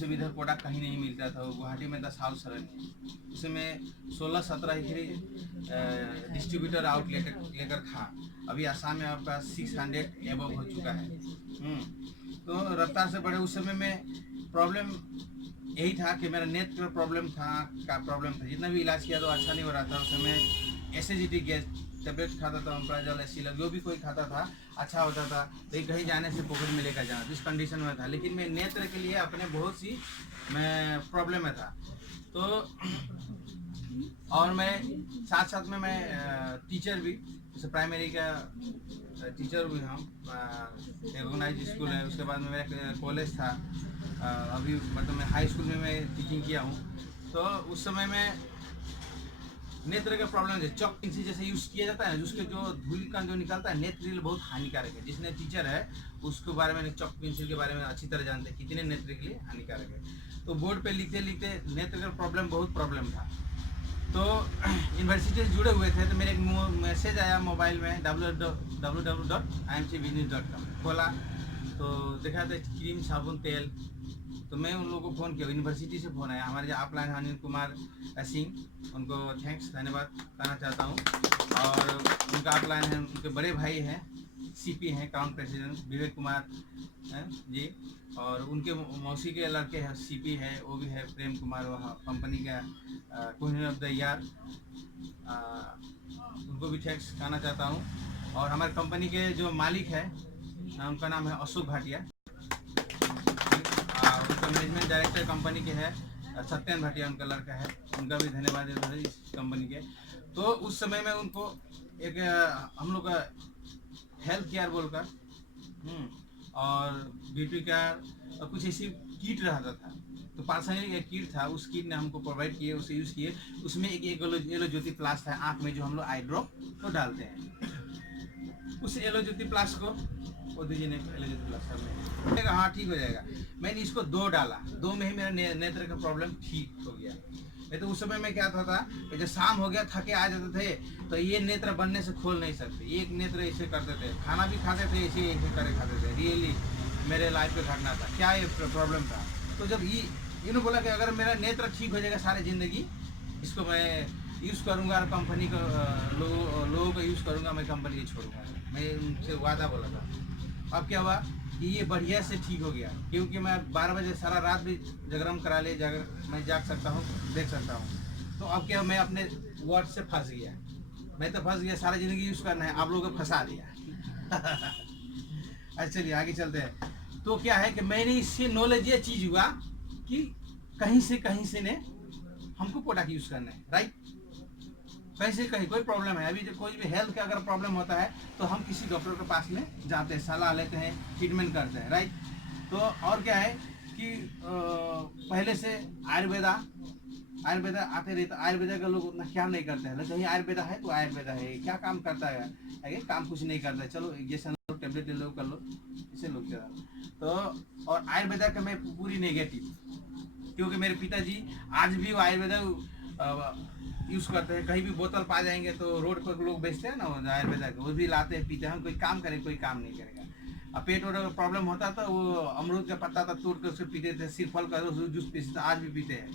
उसे इधर प्रोडक्ट कहीं नहीं मिलता था। वो गुवाहाटी में 10 हाउस रन है, उसमें 16-17 ही डिस्ट्रीब्यूटर आउटलेट लेकर था। अभी आसाम में आपका 600 एबव हो चुका है। तो रफ्तार से बढ़े। उस समय में प्रॉब्लम यही था कि मेरा नेट का प्रॉब्लम था, जितना भी इलाज किया तो अच्छा नहीं हो रहा था। उस समय एसिडिटी गैस टेबलेट खाता था, अम्प्राजोल, एसिलक, जो भी कोई खाता था अच्छा होता था, लेकिन कहीं जाने से पॉकेट में लेकर जाना, इस कंडीशन में था। लेकिन मैं नेत्र के लिए अपने बहुत सी मैं प्रॉब्लम में था। तो और मैं साथ साथ में मैं टीचर भी, जैसे प्राइमरी का टीचर भी हूँ, रिकॉग्नाइज स्कूल है। उसके बाद में मेरा कॉलेज था, अभी मतलब मैं हाई स्कूल में मैं टीचिंग किया हूँ। तो उस समय में नेत्र का प्रॉब्लम है। चॉक पेंसिल जैसे यूज किया जाता है, उसके जो धूल कण जो निकलता है नेत्र के लिए बहुत हानिकारक है। जिसने टीचर है उसके बारे में, चॉक पेंसिल के बारे में अच्छी तरह जानते हैं कितने नेत्र के लिए हानिकारक है। तो बोर्ड पे लिखते लिखते नेत्र का बहुत प्रॉब्लम था। तो यूनिवर्सिटी से जुड़े हुए थे, तो मेरे एक मैसेज आया मोबाइल में, www.imcbusiness.com खोला तो देखा था क्रीम, साबुन, तेल। तो मैं उन लोगों को फ़ोन किया, यूनिवर्सिटी से फ़ोन आया। हमारे जो अपलाइन अनिल कुमार सिंह, उनको थैंक्स, धन्यवाद कहना चाहता हूँ। और उनका अपलाइन है, उनके बड़े भाई हैं, सीपी हैं, काउंट प्रेसिडेंट विवेक कुमार जी। और उनके मौसी के लड़के हैं, सीपी है, वो भी है प्रेम कुमार, वह कंपनी का क्वीन ऑफ द ईयर, उनको भी थैंक्स कहना चाहता हूँ। और हमारे कंपनी के जो मालिक है उनका नाम है अशोक भाटिया, उनका मैनेजमेंट डायरेक्टर कंपनी के है सत्यन भाटिया, उनका लड़का है, उनका भी धन्यवाद देता है इस कंपनी के। तो उस समय में उनको एक हम लोग का हेल्थ केयर बोलकर और ब्यूटी केयर और कुछ ऐसी किट रहता था। तो पर्सनली एक किट था, उस किट ने हमको प्रोवाइड किए, उसे यूज़ किए। उसमें एक येलो ज्योति प्लास था, आँख में जो हम लोग आई ड्रॉप तो डालते हैं। उस येलो ज्योति प्लास को वो दीजिए, येलो ज्योति प्लास में हाँ ठीक हो जाएगा। मैंने इसको 2 डाला, 2 में ही मेरा नेत्र का प्रॉब्लम ठीक हो गया। नहीं तो उस समय में क्या था कि जब शाम हो गया थके आ जाते थे, तो ये नेत्र बनने से खोल नहीं सकते, एक नेत्र ऐसे करते थे, खाना भी खाते थे ऐसे करे खाते थे। रियली मेरे लाइफ पे घटना था, क्या ये प्रॉब्लम था। तो जब इन्होंने बोला कि अगर मेरा नेत्र ठीक हो जाएगा सारी ज़िंदगी, इसको मैं यूज़ करूँगा और कंपनी को लोगों को यूज़ करूँगा, मैं कंपनी छोड़ूंगा। मैं उनसे वादा बोला था। अब क्या हुआ कि ये बढ़िया से ठीक हो गया, क्योंकि मैं 12 बजे सारा रात भी जागरण करा ले, मैं जाग सकता हूँ, देख सकता हूँ। तो अब क्या, मैं अपने वर्ड से फंस गया। मैं तो फंस गया, सारा ज़िंदगी यूज़ करना है, आप लोगों को फंसा दिया। अच्छा चलिए आगे चलते हैं। तो क्या है कि मैंने इससे नॉलेज ये चीज़ हुआ कि कहीं से ने हमको प्रोडक्ट यूज़ करना है, राइट। कहीं से कहीं कोई प्रॉब्लम है, अभी जो कोई भी हेल्थ का अगर प्रॉब्लम होता है तो हम किसी डॉक्टर के पास में जाते हैं, सलाह लेते हैं, ट्रीटमेंट करते हैं, राइट। तो और क्या है कि पहले से आयुर्वेदा आते रहता, आयुर्वेदा का लोग उतना ख्याल नहीं करते हैं। लेकिन आयुर्वेदा है तो आयुर्वेदा है, क्या काम करता है, काम कुछ नहीं करता है, चलो इंजेक्शन लो, टेबलेट ले लो, कर लो, इसे लोग चला। तो और आयुर्वेदा का मैं पूरी नेगेटिव, क्योंकि मेरे पिताजी आज भी वो आयुर्वेदा यूज़ करते हैं। कहीं भी बोतल पा जाएंगे तो रोड पर लोग बेचते हैं ना आयुर्वेदा के, वो भी लाते हैं, पीते हैं। कोई काम करे, कोई काम नहीं करेगा। अब पेट वोट प्रॉब्लम होता था, वो अमरूद का पत्ता था तोड़ कर उसको पीते थे, सिरफल का जूस पीते थे, आज भी पीते हैं।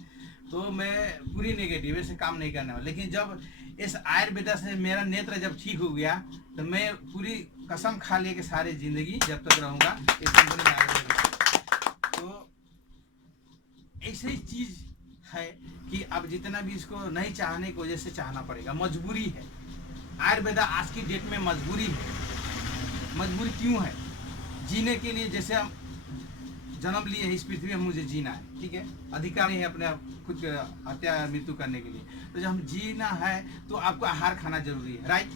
तो मैं पूरी नेगेटिव, ऐसे काम नहीं करने वाला। लेकिन जब इस आयुर्वेदा से मेरा नेत्र जब ठीक हो गया, तो मैं पूरी कसम खा लिया कि सारी ज़िंदगी जब तक रहूँगा इस कंपनी में आयुर्वेदा। तो ऐसी ही चीज़ है कि अब जितना भी इसको नहीं चाहने की वजह से चाहना पड़ेगा, मजबूरी है। आयुर्वेदा आज की डेट में मजबूरी है। मजबूरी क्यों है? जीने के लिए, जैसे हम जन्म लिए हैं इस पृथ्वी में, मुझे जीना है, ठीक है, अधिकार नहीं है अपने खुद हत्या मृत्यु करने के लिए। तो जब हम जीना है तो आपको आहार खाना जरूरी है, राइट।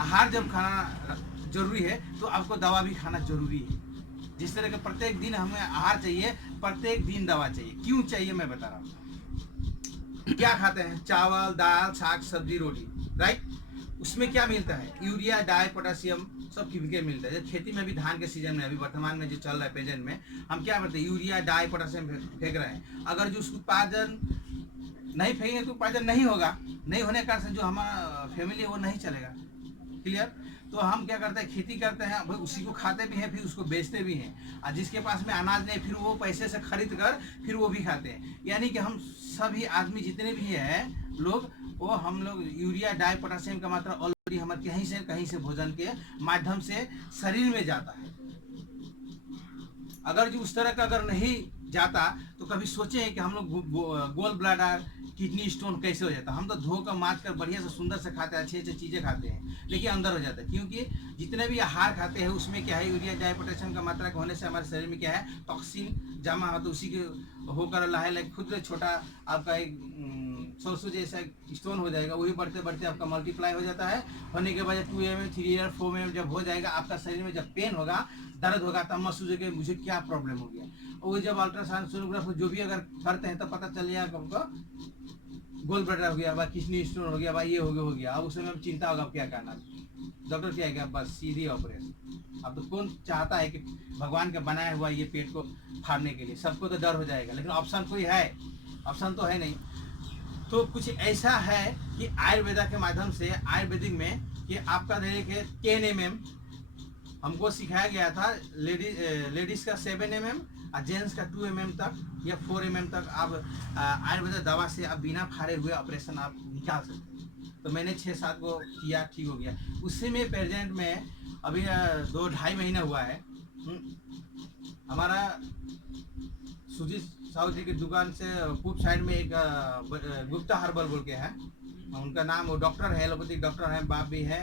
आहार जब खाना जरूरी है तो आपको दवा भी खाना जरूरी है। जिस तरह का प्रत्येक दिन हमें आहार चाहिए, प्रत्येक दिन दवा चाहिए। क्यों चाहिए मैं बता रहा हूँ। क्या खाते हैं? चावल, दाल, साग, सब्जी, रोटी, राइट। उसमें क्या मिलता है? यूरिया, डाई, पोटासियम, सब केमिकल मिलता है। जब खेती में भी धान के सीजन में, अभी वर्तमान में जो चल रहा है प्रेजेंट में, हम क्या करते हैं? यूरिया, डाई, पोटासियम फेंक रहे हैं। अगर जो उत्पादन नहीं फेंकेंगे तो उत्पादन नहीं होगा, नहीं होने का जो हमारा फैमिली है वो नहीं चलेगा, क्लियर। तो हम क्या करते हैं, खेती करते हैं, भाई उसी को खाते भी हैं, फिर उसको बेचते भी हैं, और जिसके पास में अनाज नहीं फिर वो पैसे से खरीद कर फिर वो भी खाते हैं। यानी कि हम सभी आदमी जितने भी हैं लोग, वो हम लोग यूरिया डाई पोटासियम का मात्रा ऑलरेडी हमारे कहीं से भोजन के माध्यम से शरीर में जाता है। अगर जो उस तरह का अगर नहीं जाता तो कभी सोचे हैं कि हम लोग गोल ब्लैडर, किडनी स्टोन कैसे हो जाता। हम तो धोकर माँज कर बढ़िया से सुंदर से खाते हैं, अच्छी अच्छी चीज़ें खाते हैं, लेकिन अंदर हो जाता है, क्योंकि जितने भी आहार खाते हैं उसमें क्या है, यूरिया डाई पोटेशियम का मात्रा होने से हमारे शरीर में क्या है, टॉक्सिन जमा हो, तो उसी के होकर लहे खुद छोटा आपका एक सरसों जैसा स्टोन हो जाएगा। वही बढ़ते बढ़ते आपका मल्टीप्लाई हो जाता है। होने के बाद 2 mm 3 mm 4 mm जब हो जाएगा, आपका शरीर में जब पेन होगा, दर्द होगा, तब महसूस होगा मुझे क्या प्रॉब्लम हो गया। और जब अल्ट्रासाउंड सोनोग्राफी जो भी अगर करते हैं तो पता चल जाएगा आपको गोल ब्लैडर हो गया, भाई किडनी स्टोन हो गया, भाई ये हो गया। अब उस समय चिंता होगा क्या करना, डॉक्टर क्या है, बस सीधी ऑपरेशन। अब तो कौन चाहता है कि भगवान का बनाया हुआ ये पेट को फाड़ने के लिए, सबको तो डर हो जाएगा, लेकिन ऑप्शन कोई है, ऑप्शन तो है नहीं। तो कुछ ऐसा है कि आयुर्वेदा के माध्यम से, आयुर्वेदिक में कि आपका देखिए 10 mm हमको सिखाया गया था, लेडीज का 7 mm और जेंट्स का 2 mm तक या 4 mm तक आप आयुर्वेदिक दवा से आप बिना फाड़े हुए ऑपरेशन आप निकाल सकते हैं। तो मैंने 6-7 को किया, ठीक हो गया। उससे में प्रेजेंट में अभी 2-2.5 महीना हुआ है। हमारा सुजीत साहू जी की दुकान से पूर्व साइड में एक गुप्ता हर्बल बोल के है, उनका नाम, वो डॉक्टर है, एलोपैथिक डॉक्टर है, बाप भी है,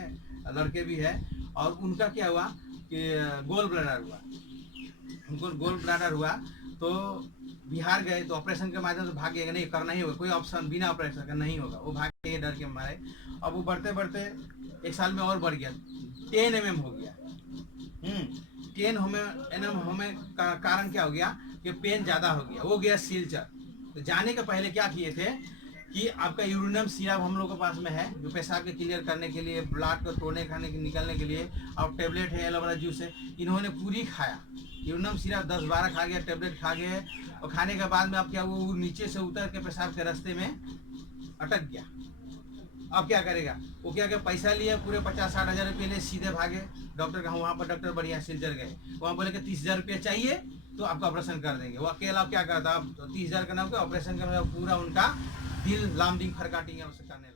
लड़के भी है। और उनका क्या हुआ कि गोल ब्लैडर हुआ, उनको गोल ब्लैडर हुआ तो बिहार गए, तो ऑपरेशन के माध्यम से भागेगा नहीं, करना ही होगा, कोई ऑप्शन बिना ऑपरेशन का नहीं होगा, वो भागे डर के मारे। अब वो बढ़ते बढ़ते 1 साल में और बढ़ गया, 10 mm हो गया। 10 mm होने का कारण क्या हो गया कि पेन ज़्यादा हो गया, वो गया सिलचर। तो जाने के पहले क्या किए थे कि आपका यूरिनम सिरप हम लोग के पास में है, जो पेशाब के क्लियर करने के लिए, ब्लड को तोड़ने खाने के निकलने के लिए, और टेबलेट है, एलोवेरा जूस है, इन्होंने पूरी खाया। यूरिनम सिरप 10-12 खा गया, टेबलेट खा गए, और खाने के बाद में अब क्या, वो नीचे से उतर के पेशाब के रास्ते में अटक गया। अब क्या करेगा, वो क्या क्या पैसा लिए, पूरे 50-60 हज़ार रुपये लिए, सीधे भागे डॉक्टर का। वहाँ पर डॉक्टर बढ़िया सिलचर गए, वहाँ बोले कि 30,000 रुपये चाहिए तो आपका ऑपरेशन कर देंगे। वो अकेला क्या करता, अब 30,000 का नाम का ऑपरेशन करने पूरा उनका दिल लामडिंग फरकाटिंग है उससे करने